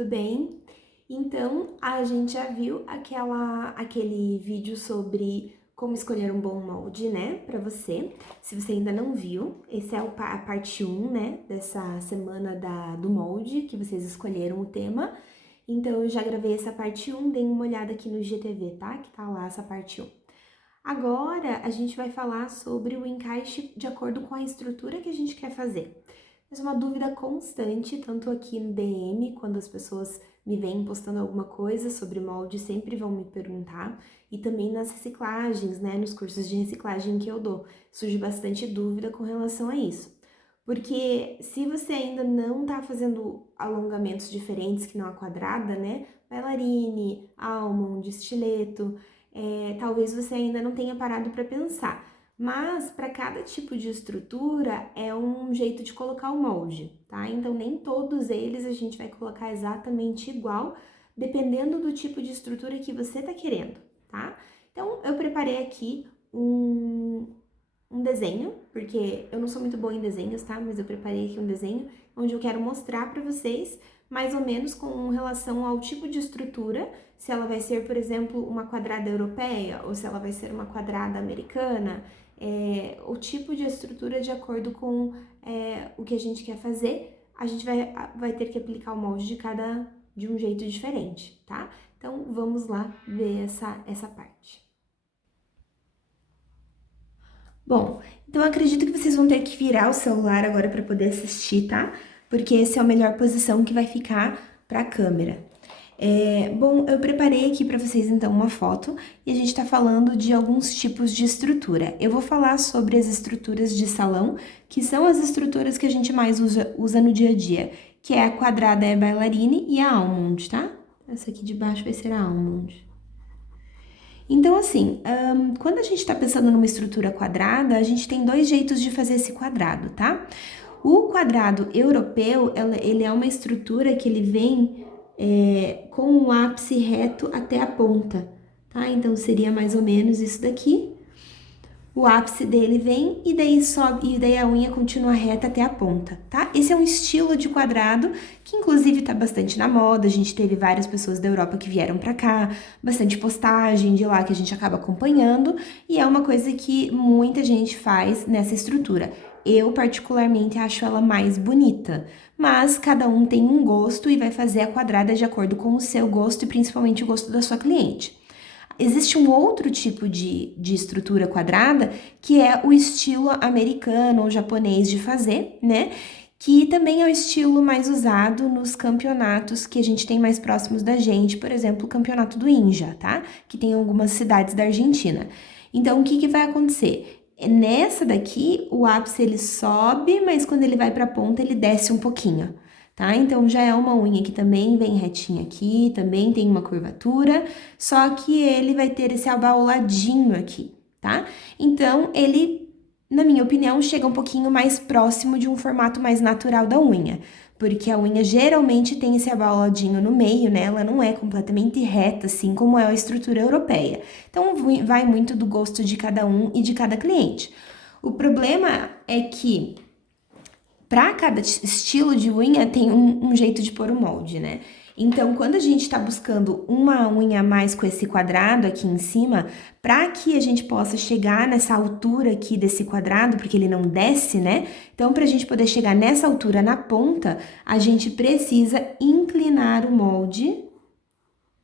tudo bem? Então, a gente já viu aquele vídeo sobre como escolher um bom molde, né, pra você. Se você ainda não viu, esse é a parte 1, né, dessa semana do molde, que vocês escolheram o tema. Então, eu já gravei essa parte 1, deem uma olhada aqui no IGTV, tá? Que tá lá essa parte 1. Agora, a gente vai falar sobre o encaixe de acordo com a estrutura que a gente quer fazer. Essa é uma dúvida constante, tanto aqui no DM, quando as pessoas me vêm postando alguma coisa sobre molde, sempre vão me perguntar, e também nas reciclagens, né, nos cursos de reciclagem que eu dou, surge bastante dúvida com relação a isso. Porque se você ainda não tá fazendo alongamentos diferentes que não a quadrada, né, bailarine, almond, estileto, talvez você ainda não tenha parado para pensar. Mas para cada tipo de estrutura é um jeito de colocar o molde, tá? Então nem todos eles a gente vai colocar exatamente igual, dependendo do tipo de estrutura que você tá querendo, tá? Então eu preparei aqui um desenho, porque eu não sou muito boa em desenhos, tá? Mas eu preparei aqui um desenho onde eu quero mostrar para vocês mais ou menos com relação ao tipo de estrutura, se ela vai ser, por exemplo, uma quadrada europeia ou se ela vai ser uma quadrada americana, o tipo de estrutura de acordo com o que a gente quer fazer, a gente vai ter que aplicar o molde de um jeito diferente, tá? Então, vamos lá ver essa parte. Bom, então eu acredito que vocês vão ter que virar o celular agora para poder assistir, tá? Porque essa é a melhor posição que vai ficar para a câmera. Bom, eu preparei aqui para vocês então uma foto e a gente tá falando de alguns tipos de estrutura. Eu vou falar sobre as estruturas de salão, que são as estruturas que a gente mais usa no dia a dia, que é a quadrada é a bailarine e a almond, tá? Essa aqui de baixo vai ser a almond. Então, assim, quando a gente tá pensando numa estrutura quadrada, a gente tem dois jeitos de fazer esse quadrado, tá? O quadrado europeu, ele é uma estrutura que ele vem com o ápice reto até a ponta, tá? Então, seria mais ou menos isso daqui. O ápice dele vem e daí sobe, e daí a unha continua reta até a ponta, tá? Esse é um estilo de quadrado que inclusive tá bastante na moda, a gente teve várias pessoas da Europa que vieram pra cá, bastante postagem de lá que a gente acaba acompanhando, e é uma coisa que muita gente faz nessa estrutura. Eu, particularmente, acho ela mais bonita, mas cada um tem um gosto e vai fazer a quadrada de acordo com o seu gosto e principalmente o gosto da sua cliente. Existe um outro tipo de estrutura quadrada, que é o estilo americano ou japonês de fazer, né? Que também é o estilo mais usado nos campeonatos que a gente tem mais próximos da gente, por exemplo, o campeonato do Inja, tá? Que tem algumas cidades da Argentina. Então, o que vai acontecer? Nessa daqui, o ápice ele sobe, mas quando ele vai para a ponta, ele desce um pouquinho, tá? Então, já é uma unha que também vem retinha aqui, também tem uma curvatura, só que ele vai ter esse abauladinho aqui, tá? Então, ele, na minha opinião, chega um pouquinho mais próximo de um formato mais natural da unha, porque a unha geralmente tem esse abauladinho no meio, né? Ela não é completamente reta, assim como é a estrutura europeia. Então, vai muito do gosto de cada um e de cada cliente. O problema é que para cada estilo de unha tem um jeito de pôr o molde, né? Então, quando a gente tá buscando uma unha a mais com esse quadrado aqui em cima, para que a gente possa chegar nessa altura aqui desse quadrado, porque ele não desce, né? Então, pra gente poder chegar nessa altura na ponta, a gente precisa inclinar o molde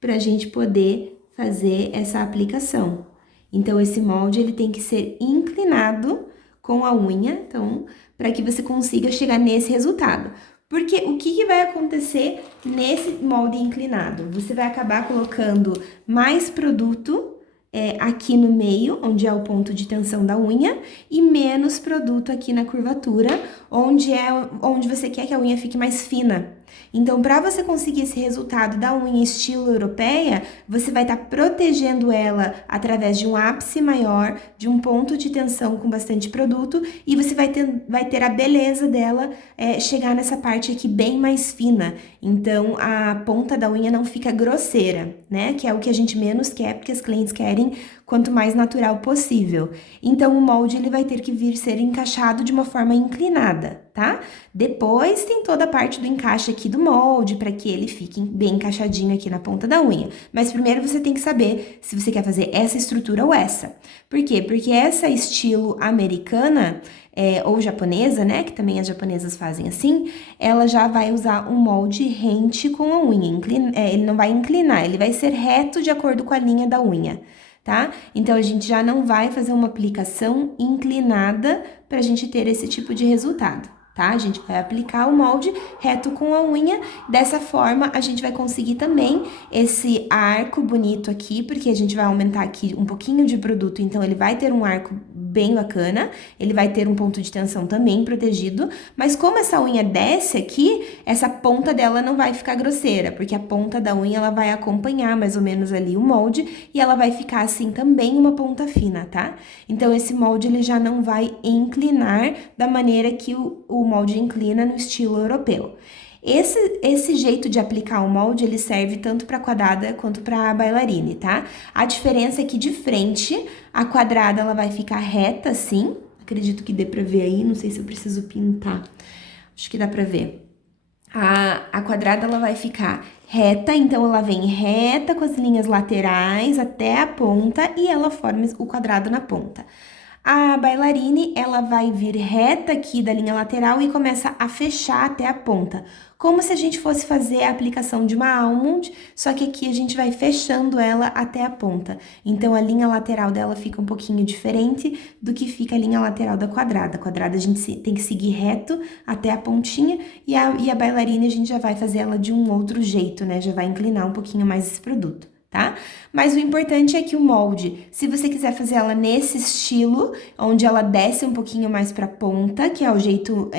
pra gente poder fazer essa aplicação. Então, esse molde, ele tem que ser inclinado com a unha, então, para que você consiga chegar nesse resultado. Porque o que vai acontecer nesse molde inclinado? Você vai acabar colocando mais produto aqui no meio, onde é o ponto de tensão da unha, e menos produto aqui na curvatura, onde você quer que a unha fique mais fina. Então, para você conseguir esse resultado da unha estilo europeia, você vai estar protegendo ela através de um ápice maior, de um ponto de tensão com bastante produto, e você vai ter a beleza dela chegar nessa parte aqui bem mais fina. Então, a ponta da unha não fica grosseira, né? Que é o que a gente menos quer, porque as clientes querem quanto mais natural possível. Então, o molde ele vai ter que vir ser encaixado de uma forma inclinada, tá? Depois tem toda a parte do encaixe aqui do molde, para que ele fique bem encaixadinho aqui na ponta da unha. Mas primeiro você tem que saber se você quer fazer essa estrutura ou essa. Por quê? Porque essa estilo americana, ou japonesa, né, que também as japonesas fazem assim, ela já vai usar um molde rente com a unha. Ele não vai inclinar, ele vai ser reto de acordo com a linha da unha. Tá? Então, a gente já não vai fazer uma aplicação inclinada para a gente ter esse tipo de resultado, tá? A gente vai aplicar o molde reto com a unha, dessa forma a gente vai conseguir também esse arco bonito aqui, porque a gente vai aumentar aqui um pouquinho de produto, então ele vai ter um arco bem bacana, ele vai ter um ponto de tensão também protegido, mas como essa unha desce aqui, essa ponta dela não vai ficar grosseira, porque a ponta da unha ela vai acompanhar mais ou menos ali o molde e ela vai ficar assim também uma ponta fina, tá? Então esse molde ele já não vai inclinar da maneira que o molde inclina no estilo europeu. Esse jeito de aplicar o molde, ele serve tanto para quadrada quanto para bailarine, tá? A diferença é que de frente, a quadrada ela vai ficar reta assim, acredito que dê pra ver aí, não sei se eu preciso pintar, acho que dá pra ver. A quadrada ela vai ficar reta, então ela vem reta com as linhas laterais até a ponta e ela forma o quadrado na ponta. A bailarine, ela vai vir reta aqui da linha lateral e começa a fechar até a ponta, como se a gente fosse fazer a aplicação de uma almond, só que aqui a gente vai fechando ela até a ponta. Então, a linha lateral dela fica um pouquinho diferente do que fica a linha lateral da quadrada. A quadrada a gente tem que seguir reto até a pontinha e a bailarine a gente já vai fazer ela de um outro jeito, né? Já vai inclinar um pouquinho mais esse produto. Tá? Mas o importante é que o molde, se você quiser fazer ela nesse estilo, onde ela desce um pouquinho mais pra ponta, que é o jeito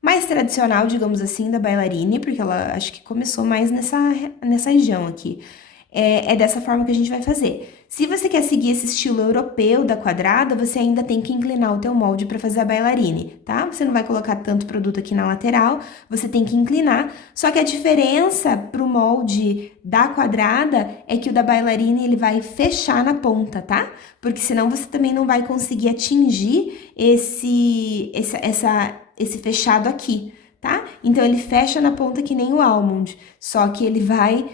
mais tradicional, digamos assim, da bailarine, porque ela acho que começou mais nessa região aqui. É dessa forma que a gente vai fazer. Se você quer seguir esse estilo europeu da quadrada, você ainda tem que inclinar o teu molde para fazer a bailarine, tá? Você não vai colocar tanto produto aqui na lateral, você tem que inclinar. Só que a diferença pro molde da quadrada é que o da bailarine ele vai fechar na ponta, tá? Porque senão você também não vai conseguir atingir esse fechado aqui, tá? Então, ele fecha na ponta que nem o almond, só que ele vai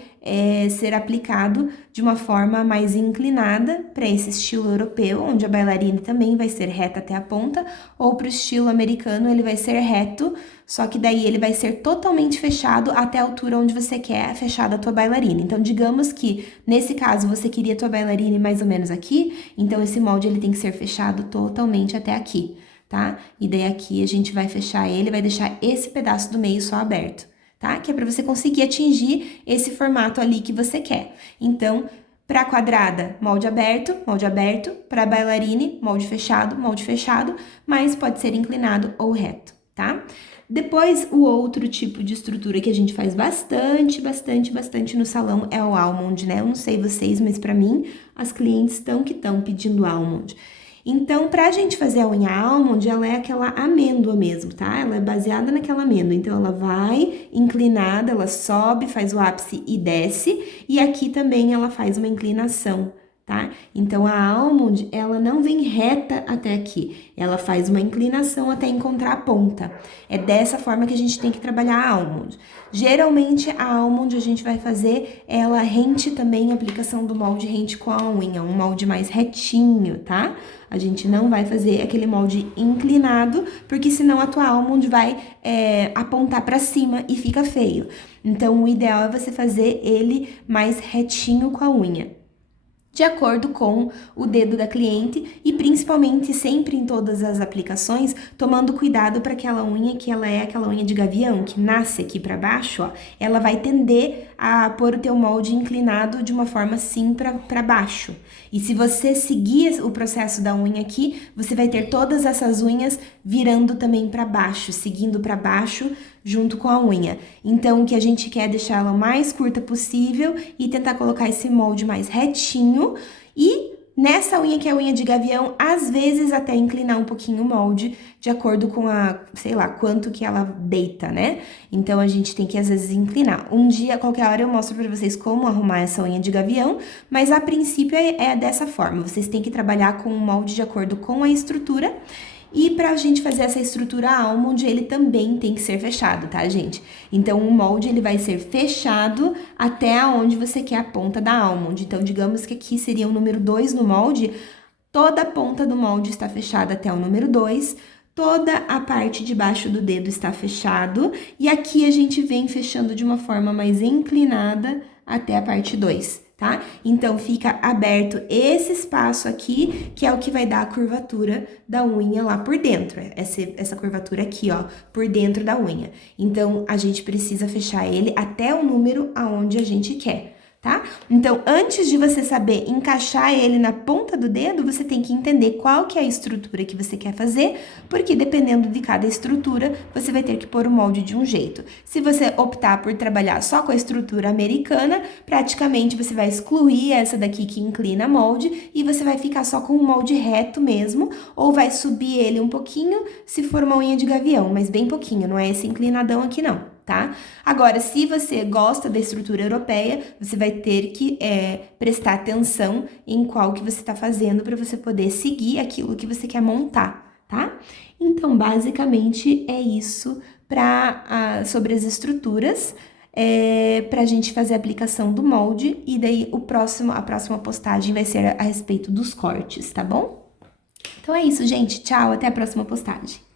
ser aplicado de uma forma mais inclinada para esse estilo europeu, onde a bailarina também vai ser reta até a ponta, ou para o estilo americano ele vai ser reto, só que daí ele vai ser totalmente fechado até a altura onde você quer fechada a tua bailarina. Então, digamos que, nesse caso, você queria a tua bailarina mais ou menos aqui, então esse molde ele tem que ser fechado totalmente até aqui, tá? E daí aqui a gente vai fechar ele, vai deixar esse pedaço do meio só aberto, tá? Que é para você conseguir atingir esse formato ali que você quer. Então, para quadrada, molde aberto, para bailarine, molde fechado, mas pode ser inclinado ou reto, tá? Depois, o outro tipo de estrutura que a gente faz bastante no salão é o almond, né? Eu não sei vocês, mas para mim, as clientes estão pedindo almond. Então, pra gente fazer a unha almond, ela é aquela amêndoa mesmo, tá? Ela é baseada naquela amêndoa. Então, ela vai inclinada, ela sobe, faz o ápice e desce. E aqui também ela faz uma inclinação, tá? Então, a almond, ela não vem reta até aqui. Ela faz uma inclinação até encontrar a ponta. É dessa forma que a gente tem que trabalhar a almond. Geralmente, a almond a gente vai fazer ela rente também, a aplicação do molde rente com a unha. Um molde mais retinho, tá? A gente não vai fazer aquele molde inclinado, porque senão a tua almond vai apontar para cima e fica feio. Então, o ideal é você fazer ele mais retinho com a unha, de acordo com o dedo da cliente e principalmente sempre em todas as aplicações, tomando cuidado para aquela unha que ela é aquela unha de gavião, que nasce aqui para baixo, ó, ela vai tender a pôr o teu molde inclinado de uma forma assim para baixo. E se você seguir o processo da unha aqui, você vai ter todas essas unhas virando também para baixo, seguindo para baixo junto com a unha. Então, o que a gente quer é deixar ela o mais curta possível e tentar colocar esse molde mais retinho. E nessa unha que é a unha de gavião, às vezes até inclinar um pouquinho o molde, de acordo com sei lá, quanto que ela deita, né? Então, a gente tem que, às vezes, inclinar. Um dia, qualquer hora, eu mostro pra vocês como arrumar essa unha de gavião, mas, a princípio, é dessa forma. Vocês têm que trabalhar com o molde de acordo com a estrutura. E pra gente fazer essa estrutura almond, ele também tem que ser fechado, tá, gente? Então, o molde, ele vai ser fechado até onde você quer a ponta da almond. Então, digamos que aqui seria o número 2 no molde, toda a ponta do molde está fechada até o número 2, toda a parte de baixo do dedo está fechado, e aqui a gente vem fechando de uma forma mais inclinada até a parte 2. Tá? Então, fica aberto esse espaço aqui, que é o que vai dar a curvatura da unha lá por dentro. Essa curvatura aqui, ó, por dentro da unha. Então, a gente precisa fechar ele até o número aonde a gente quer, tá? Então, antes de você saber encaixar ele na ponta do dedo, você tem que entender qual que é a estrutura que você quer fazer, porque dependendo de cada estrutura, você vai ter que pôr o molde de um jeito. Se você optar por trabalhar só com a estrutura americana, praticamente você vai excluir essa daqui que inclina molde e você vai ficar só com o molde reto mesmo, ou vai subir ele um pouquinho, se for uma unha de gavião, mas bem pouquinho, não é esse inclinadão aqui não. Tá? Agora, se você gosta da estrutura europeia, você vai ter que prestar atenção em qual que você está fazendo para você poder seguir aquilo que você quer montar, tá? Então, basicamente, é isso sobre as estruturas, para a gente fazer a aplicação do molde, e daí a próxima postagem vai ser a respeito dos cortes, tá bom? Então é isso, gente. Tchau, até a próxima postagem.